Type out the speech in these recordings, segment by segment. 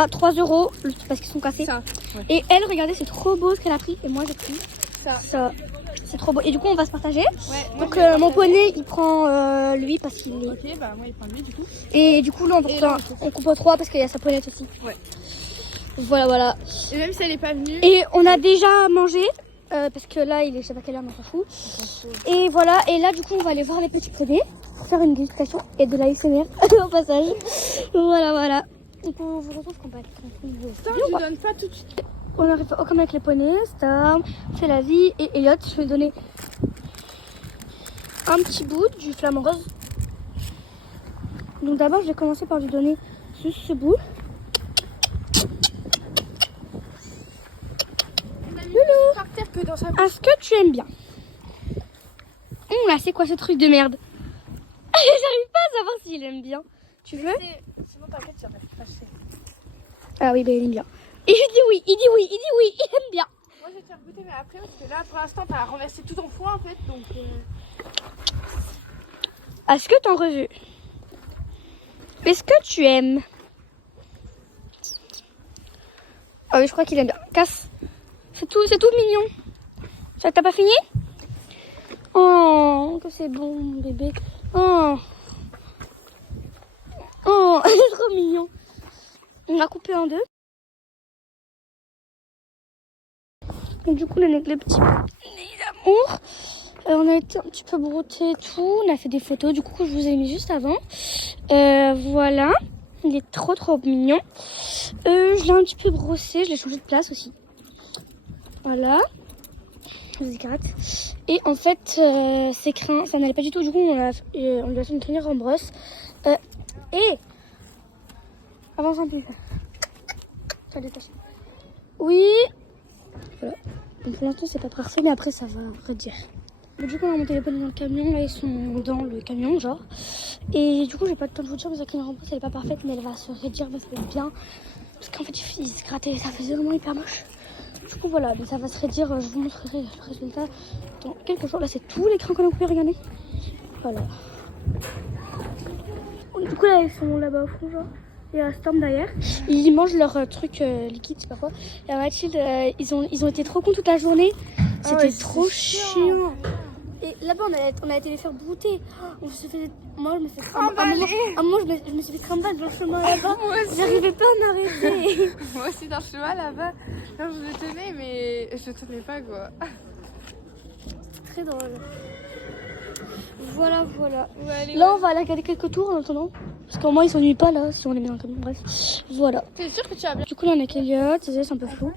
À 3 € parce qu'ils sont cassés. Ça, ouais. Et elle, regardez, c'est trop beau ce qu'elle a pris. Et moi, j'ai pris ça. C'est trop beau. Et du coup, on va se partager. Ouais, Donc, mon poney, il prend lui parce qu'il est. Ok, bah moi il prend lui du coup. Et du coup, là, on coupe en 3 parce qu'il y a sa ponette aussi. Ouais. Voilà. Et même si elle est pas venue. Et on a déjà mangé. Parce que là, il est je sais pas quelle heure, mais on s'en fout. Et voilà. Et là, du coup, on va aller voir les petits poneys pour faire une dégustation et de l'ASMR au passage. Voilà. Donc, on vous retrouve quand on va Putain, je lui donne pas tout de suite. On arrive au avec les poneys, Storm, c'est la vie et Elliot. Je vais donner un petit bout du flamant rose. Donc d'abord, je vais commencer par lui donner juste ce bout. Est-ce que tu aimes bien? Là, c'est quoi ce truc de merde? J'arrive pas à savoir s'il aime bien. Tu veux? Sinon t'inquiète, il y en a fâché. Ah oui, il aime bien. Et il dit oui, il aime bien. Moi je vais te faire goûter, mais après, parce que là pour l'instant t'as renversé tout ton foie en fait, donc. Est-ce que t'en veux? Est-ce que tu aimes? Ah oui, je crois qu'il aime bien. Casse. C'est tout mignon. Ça, t'as pas fini? Oh, que c'est bon, bébé. Oh, c'est trop mignon. On l'a coupé en deux. Et du coup, on a les petits d'amour. On a été un petit peu brouté et tout. On a fait des photos. Du coup, je vous ai mis juste avant. Voilà. Il est trop mignon. Je l'ai un petit peu brossé. Je l'ai changé de place aussi. Voilà. Je vous écarte. Et en fait, ses crins, ça n'allait pas du tout. Du coup, on lui a fait une crinière en brosse. Et avance un peu. Ça a détaché. Oui. Voilà. Donc pour l'instant, c'est pas parfait, mais après, ça va redire. Bon, du coup, on a monté les poneys dans le camion. Là, ils sont dans le camion, genre. Et du coup, j'ai pas le temps de vous dire, mais la crinière en brosse, elle est pas parfaite, mais elle va se redire, elle va se mettre bien. Parce qu'en fait, il se grattait, ça faisait vraiment hyper moche. Du coup, voilà, mais ça va se redire. Je vous montrerai le résultat dans quelques jours. Là, c'est tous les crins qu'on a coupés, regardez. Voilà. Du coup, là, ils sont là-bas au fond, genre. Il y a Storm derrière. Ils mangent leur truc liquide, je sais pas quoi. Et Mathilde, ils ont été trop cons toute la journée. C'était trop chiant. Et là-bas, on a été les faire brouter. On se fait, moi, je me fais trimballer. À un moment, je me suis fait trimballer dans le chemin là-bas. J'arrivais pas à m'arrêter. Moi aussi dans le chemin là-bas. Quand je le tenais, mais je tenais pas quoi. Très drôle. Voilà. Ouais, Là, on va aller regarder quelques tours en attendant. Parce qu'au moins, ils s'ennuient pas là si on les met dans le camion. Bref, voilà. T'es sûre que tu as bien? Du coup, là, on est avec Elliot. C'est un peu flou.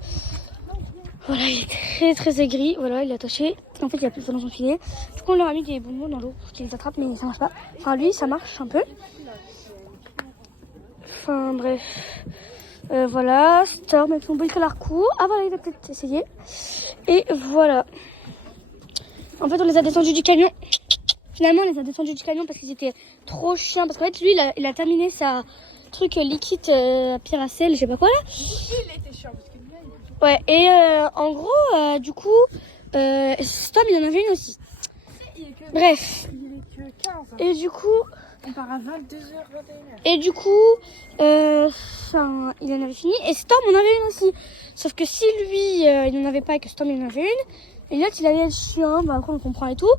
Voilà, il est très aigri. Voilà, il est attaché. En fait, il a plus de dans son filet. Du coup, on leur a mis des bonbons dans l'eau pour qu'il les attrape, mais ça marche pas. Enfin, lui, ça marche un peu. Enfin, bref. Voilà, Storm avec son bricolard coup. Ah, voilà, il va peut-être essayer. Et voilà. En fait, on les a descendus du camion. Finalement, on les a descendus du camion parce qu'ils étaient trop chiants. Parce qu'en fait, lui, il a terminé sa truc liquide Pyracel, je sais pas quoi là. Il était chiant parce que lui, il était... Ouais, et en gros, du coup, Storm, il en avait une aussi. Bref. Il est que 15. Et du coup... On part à 22h21. Et du coup, il en avait fini. Et Storm en avait une aussi. Sauf que si lui, il n'en avait pas et que Storm, il en avait une. Et l'autre, il avait le chien. Bah, après, on comprend et tout.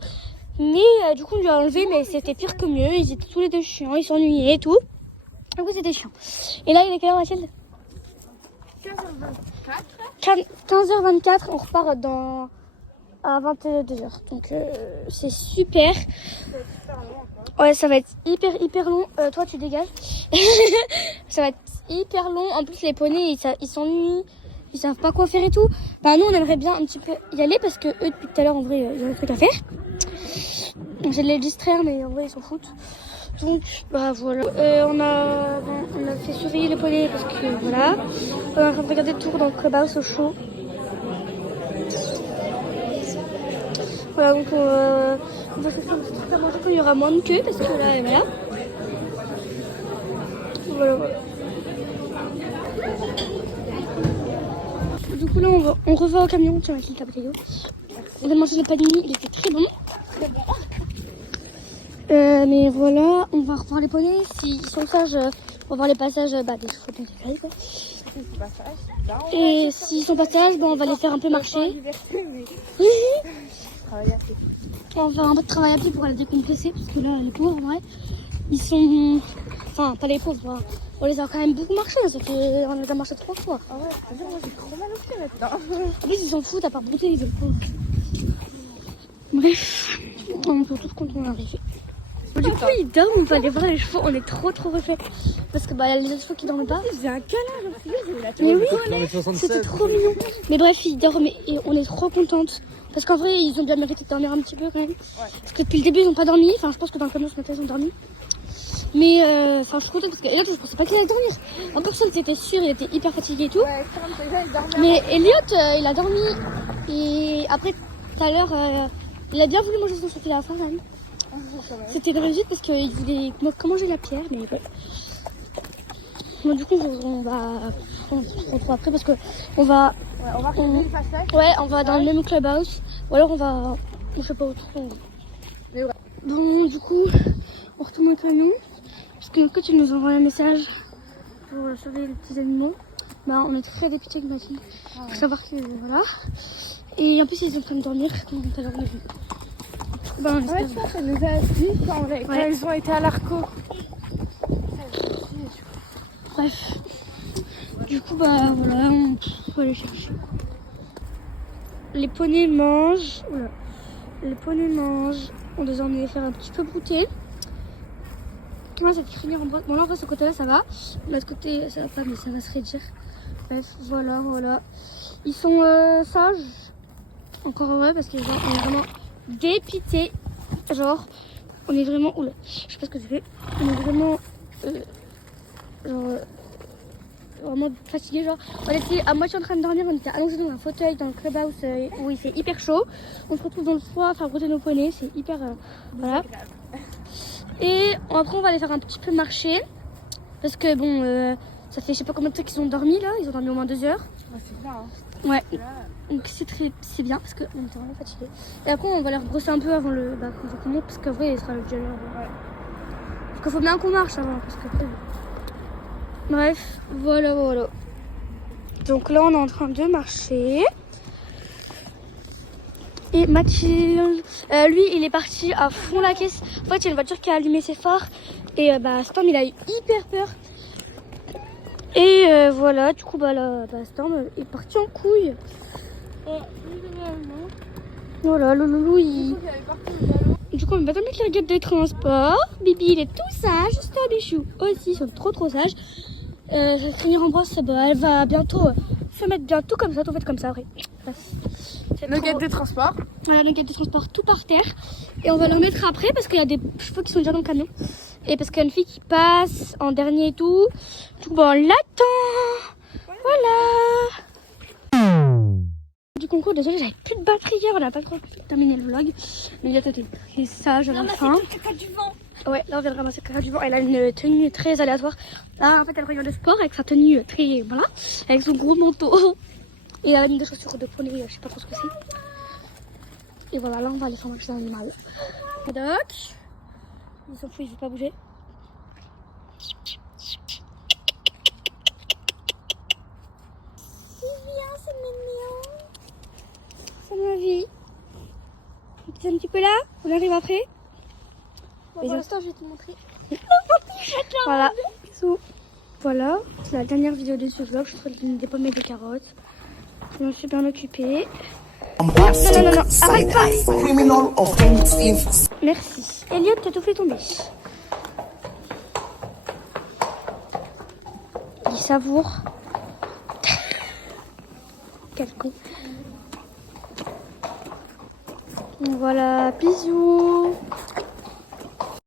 Mais du coup, on lui a enlevé. Mais c'était pire que mieux. Ils étaient tous les deux chiants. Ils s'ennuyaient et tout. Du coup, c'était chiant. Et là, il est quelle heure, Mathilde? 15h24. On repart à 22h. Donc, c'est super. Ouais, ça va être hyper long. Toi, tu dégages. Ça va être hyper long. En plus, les poneys, ils s'ennuient. Ils savent pas quoi faire et tout. Bah, nous, on aimerait bien un petit peu y aller parce que eux, depuis tout à l'heure, en vrai, ils ont des trucs à faire. On essaie de les distraire, mais en vrai, ils s'en foutent. Donc, bah voilà. On a fait surveiller les poneys parce que voilà. On est en train de regarder le tour dans le clubhouse au chaud. Voilà, donc on va chercher un petit truc à manger quand il y aura moins de queue parce que là, voilà. Du coup, là, on revient au camion. Tiens, avec le tablier. On a mangé le panini, il était très bon. Mais voilà, on va revoir les poneys. S'ils sont sages, On va voir les passages des chevaux de Noël, quoi. Et s'ils sont pas sages, on va les faire un peu marcher. On va faire un peu de travail à pied pour aller décompresser, parce que là, les pauvres, en vrai, ils sont... Enfin, pas les pauvres, on les a quand même beaucoup marché, ça fait... on les a marché 3 fois. Ah ouais, c'est-à-dire moi j'ai trop mal aux pieds maintenant. En plus, ils s'en foutent, à part brouter, ils veulent pas. Bref, on est tous contents d'arriver. Du coup, ils dorment, on va aller voir les chevaux, on est trop refait. Parce que les autres chevaux qui dorment pas. J'ai un câlin, Mais oui, c'était trop mignon. Mais bref, ils dorment et on est trop contentes. Parce qu'en vrai, ils ont bien mérité de dormir un petit peu quand même. Ouais. Parce que depuis le début, ils n'ont pas dormi. Enfin, je pense que dans le camion ce matin, ils ont dormi. Mais enfin, je suis contente parce que Elliot, je pensais pas qu'il allait dormir. En personne, c'était sûr, il était hyper fatigué et tout. Ouais, il dormait. Mais Elliot, il a dormi. Et après, tout à l'heure, il a bien voulu manger son chocolat à la fin quand même. C'était une réussite parce qu'il voulait manger la pierre, mais ouais. Bon, du coup, on se retrouve après parce que on va. Ouais, on va faire une passage. Ouais, on va dans le même clubhouse. Ou alors on va. Je sais pas où trop. Mais ouais. Bon, du coup, on retourne au camion. Parce que notre coach il nous envoie un message pour sauver les petits animaux. On est très députés avec ma fille. Faut savoir que voilà. Et en plus, ils ont en train de dormir quand tout à l'heure on est venu. On espère. Ouais, je pense qu'elle nous a dit quand ils ont été à l'Arco. Bref. Du coup, voilà, on va aller chercher. Les poneys mangent. Oula. Les poneys mangent. On les a emmenés faire un petit peu brouter. Moi, ça fait finir en brosse. Bon, là, en vrai, ce côté-là, ça va. De l'autre côté, ça va pas, mais ça va se réduire. Bref, voilà. Ils sont sages. Encore heureux parce qu'on est vraiment dépités. Genre, on est vraiment. Oula, je sais pas ce que j'ai fait. On est vraiment. Vraiment fatigués. Genre, on était à moitié en train de dormir. On était allongés dans un fauteuil dans le clubhouse où il fait hyper chaud. On se retrouve dans le froid à faire brouter nos poneys. C'est hyper. Voilà. Et après, on va aller faire un petit peu marcher. Parce que bon, ça fait je sais pas combien de temps qu'ils ont dormi là. Ils ont dormi au moins 2 heures. Ouais, c'est bien. Hein. Ouais. Donc c'est bien parce qu'on était vraiment fatigués. Et après, on va leur brosser un peu avant qu'on monte. Parce qu'en vrai, il sera déjà l'heure. Ouais. Parce qu'il faut bien qu'on marche avant. Parce qu'après. Bref, voilà. Donc là, on est en train de marcher. Et Mathilde, lui, il est parti à fond la caisse. En fait, il y a une voiture qui a allumé ses phares. Et Storm, il a eu hyper peur. Et voilà, du coup, Storm est parti en couille. Voilà, le loulou, il... Du coup, on va mettre la guette de transport. Bibi, il est tout sage. Storm et Chou aussi, ils sont trop sages. Ça va finir en brosse, elle va bientôt se mettre bien tout comme ça, tout fait comme ça après. Bref. Le guette de transport. Voilà, le guette de transport tout par terre. Et on va le remettre après parce qu'il y a des chevaux qui sont déjà dans le camion. Et parce qu'il y a une fille qui passe en dernier et tout. Du coup, on l'attend. Voilà. Du concours, désolé, j'avais plus de batterie hier. On n'a pas trop terminé le vlog. Mais il y a peut-être très sage à la fin. Du vent. Ouais, là on vient de ramasser le caca du vent. Elle a une tenue très aléatoire. Là en fait elle revient de sport avec sa tenue très. Voilà. Avec son gros manteau. Et elle a mis des chaussures de poney, je sais pas trop ce que c'est. Et voilà, là on va aller faire marcher l'animal. Doc. Il s'en fout, il veut pas bouger. C'est mignon. C'est ma vie. C'est un petit peu là. On arrive après. Bon, pour l'instant, je vais te montrer. Voilà, bisous. Voilà, c'est la dernière vidéo de ce vlog. Je suis des pommes et des carottes. Je me suis bien occupée. Non, arrête pas. Merci. Elliot, t'as tout fait tomber. Il savoure. Quel con. Voilà, bisous.